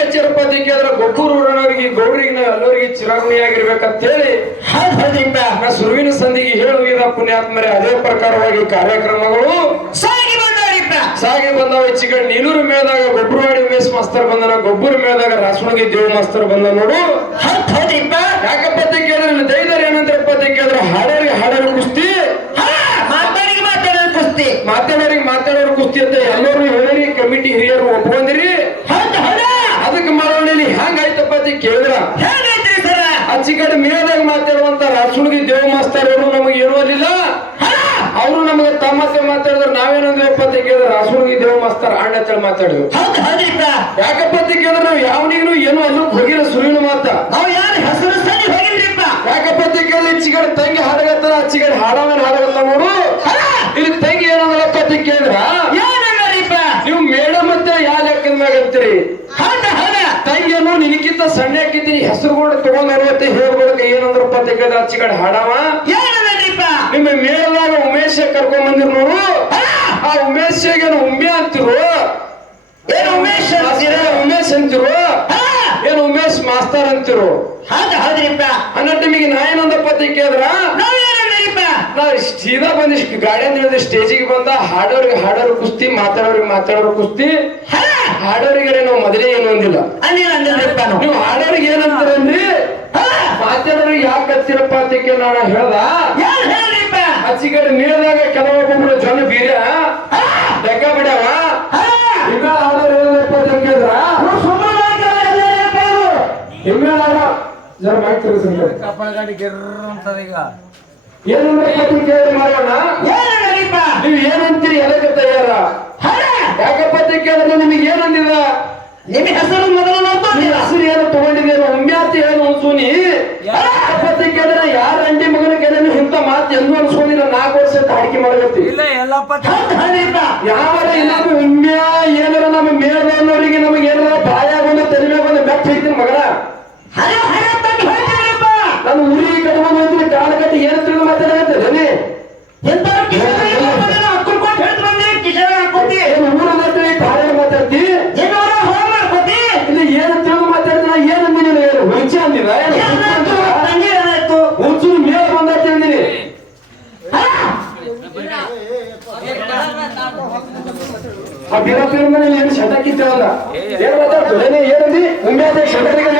ಹಚ್ಚಿರಪ್ಪ ಅಂತ ಕೇಳಿದ್ರೆ ಗೊಬ್ಬರು ಊರನವರಿಗೆ ಗೌಡ್ರಿಗೆ ಎಲ್ಲರಿಗೆ ಚಿರಾಗುಣಿಯಾಗಿರ್ಬೇಕಂತ ಹೇಳಿ ಹೌದ್ ಹೌದ್ರಿಪ್ಪ ನಾ ಸುರುವಿನ ಸಂಧಿಗೆ ಹೇಳುವುದ ಪುಣ್ಯಾತ್ಮರೇ ಅದೇ ಪ್ರಕಾರವಾಗಿ ಕಾರ್ಯಕ್ರಮಗಳು ಸಾಗಿ ಬಂದವ್ರಿಪ್ಪ. ಸಾಗಿ ಬಂದವ ಹೆಚ್ಚಿಗೆ ನೀಲೂರು ಮೇದಾಗ ಗೊಬ್ಬರವಾಡಿ ಉಮೇಶ್ ಮಾಸ್ತರ್ ಬಂದನ ಗೊಬ್ಬರ ಮೇಲಾಗ ರಾಸಣಗಿ ದೇವ ಮಾಸ್ತರ್ ಬಂದ ನೋಡು. ಯಾಕಪ್ಪ ಕೇಳಿದ್ರೆ ದೈದರ್ ಏನಂದ್ರಪ್ಪ ಕೇಳಿದ್ರೆ ಹಾಡೋರಿಗೆ ಹಾಡೋರು ಕುಸ್ತಿ. ಹಾ ಮಾತಾಡಿಗೆ ಮಾತಾಡೋದು ಕುಸ್ತಿ. ಮಾತಾಡೋರಿಗೆ ಮಾತಾಡೋರು ಕುಸ್ತಿ ಅಂತ ಎಲ್ಲರೂ ಹೇಳಿ ಕಮಿಟಿ ಹಿರಿಯರು ಒಪ್ಕೊಂಡಿರಿ ಹೌದ್ ಹೌದಾ ಅದಕ್ಕೆ ಮಾಡೋಣ ಹೆಂಗಾಯ್ತಪ್ಪ ಅಂತ ಕೇಳಿದ್ರ ಹೇಗೈತ್ರಿ ಸರ ಆಚೆ ಮೇಲಾಗಿ ಮಾತಾಡುವಂತ ರಾಸಣಗಿ ದೇವ ಮಾಸ್ತರ್ ಅವರು ನಮಗೆ ಅಲ್ಲಿಲ್ಲ ಅವರು ನಮಗೆ ತಮ್ಮತ್ತೆ ಮಾತಾಡಿದ್ರೆ ನಾವೇನಂದ್ರಪ್ಪ ಅಂತ ಕೇಳಿದ್ರೆ ರಾಸಣಗಿ ದೇವ ಮಾಸ್ತರ್ ಅಣ್ಣ ಅಂತೇಳಿ ಮಾತಾಡಿದ್ರು. ಯಾಕಪ್ಪ ಅಂತ ಕೇಳಿದ್ರೆ ನಾವು ಯಾವನಿಗೂ ಏನೋ ಅಲ್ಲೂ ಹೋಗಿರೋ ಸುಳಿನ ಮಾತ. ನಾವು ಯಾರು ಹೆಸರು ಸರಿ ಹೋಗಿಲ್ರಿಪ್ಪ? ಯಾಕಪ್ಪ ಅಂತ ಕೇಳಿದ್ರೆ ಚಿಗಡ ತಂಗಿ ಹಾಡಗತ್ತಾರ ಚಿಗಡ ಹಾಡವನ್ ಹಾಡಗತ್ತ ನೋಡು. ಇಲ್ಲಿ ತಂಗಿ ಏನಂದ್ರಪ್ಪ ಅಂತ ಕೇಳಿದ್ರ? ನೀವು ಮೇಡಮ್ ಅಂತ ಯಾವ ಲೆಕ್ಕದ ಮ್ಯಾಗ ಅಂತೀರಿ? ತಂಗಿಯನ್ನು ನಿನಗಿಂತ ಸಣ್ಣ ಹಾಕಿದ್ದೀನಿ ಹೆಸರುಗಳು ತಗೊಂಡ್ ಹೇಳ್ಬೋದಕ್ಕೆ ಹೇಳ್ಕೊಳಕ ಏನಂದ್ರಪ್ಪ ಅಂತ ಕಡೆ ಆಚಿಗಡೆ ಹಾಡವ ನಿಮ್ಮ ಮೇಲಾಗ ಉಮೇಶ ಕರ್ಕೊಂಡ್ ಬಂದಿರು ನೋಡು. ಆ ಉಮೇಶಗೆ ಉಮ್ಮೆ ಅಂತಿರು? ಏನು ಉಮೇಶ್? ಉಮೇಶ್ ಅಂತಿರು? ಏನು ಉಮೇಶ್ ಮಾಸ್ತರ್ ಅಂತಿರು? ಹೌದ್ ಹೌದ್ರಿಪ್ಪ. ಅನ್ನೋ ನಿಮಗೆ ನಾ ಏನಂದಪ್ಪ ಅಂತ ಕೇಳಿದ್ರ? ನಾವು ನಾ ಸೀದಾ ಬಂದಿಷ್ಟು ಗಾಡಿ ಅಂತ ಹೇಳಿದ್ರೆ ಸ್ಟೇಜಿಗೆ ಬಂದ ಹಾಡೋರಿಗೆ ಹಾಡೋರು ಕುಸ್ತಿ ಮಾತಾಡೋರಿಗೆ ಮಾತಾಡೋರು ಕುಸ್ತಿ. ಹಾಡೋರಿಗೆ ನಾವು ಮೊದಲೇ ಏನು ಅಂದಿಲ್ಲ. ನಾವು ನೀವು ಹಾಡೋರಿಗೆ ಏನಂತಾರೆ ಹಾ? ಮಾತಾಡೋರಿಗೆ ಯಾಕೆ ಹತ್ತಿರಪ್ಪ ಅಂತ ಕೇಳಿ ನಾನು ಹೇಳ್ದ? ಹಚ್ಚಿಗಡೆ ನೀರ್ದಾಗ ಕೆಲವೊಬ್ಬೊಬ್ರು ಜನ ಬೀರ ಲೆಕ್ಕ ಬಿಡವ ಹಾ? ಹಿಮ್ಮೇಳ ಹಾಡೋರು ಏನಪ್ಪ ಕಪ್ಪಳ ಗಾಡಿ ಗಿರ್ರ ಅಂತದ ಈಗ. ಏನು ಅಂತ ಕೇಳಿ ಮಾಡೋಣ ನೀವು ಏನಂತೀರಿ? ಎಲ್ಲಕ್ಕೆ ತಯಾರ? ಯಾಕಪ್ಪ ಕೇಳಿದ್ರೆ ನಿಮಗೆ ಏನಂದಿಲ್ಲ? ನಿಮ್ಮ ಹೆಸರು ಮೊದಲು ಹೆಸರು ಏನು ತಗೊಂಡಿದ್ದೇನು ಉಮ್ಮ್ಯಾತಿ ಏನು ಅನ್ಸೂನಿ? ಯಾಕಪ್ಪ ಕೇಳಿದ್ರೆ ಯಾರ ಅಂಟಿ ಮಗನ ಕೇಳಿದ್ರೆ ಇಂಥ ಮಾತು ಎಂದು ಅನ್ಸ್ಕೊಂಡಿಲ್ಲ ನಾಲ್ಕು ವರ್ಷ ಅಡಿಕೆ ಮಾಡಕತ್ತಿ ಇಲ್ಲ ಎಲ್ಲಪ್ಪ. ಯಾವಾಗ ಇನ್ನೊಬ್ಬ ಒಮ್ಮೆ ಏನಾರ ನಮ್ಮ ಮೇಲ್ನವರಿಗೆ ನಮಗೆ ಏನಾರ ಬಾಯ ಬಂದು ತೆರಿಗೆ ಬಂದು ಬೆಟ್ಟ ಮಗನ? ಆ ಏನು ಬೀರ ಮನೆ ಏನು ಶಟಕ್ಕಿದ್ದೇವಲ್ಲ ಏನು ಮಾತಾಡ್ತು ಏನೇ ಏನಂದಿ ಮುಂದೆ ಶಟರಿಗೆ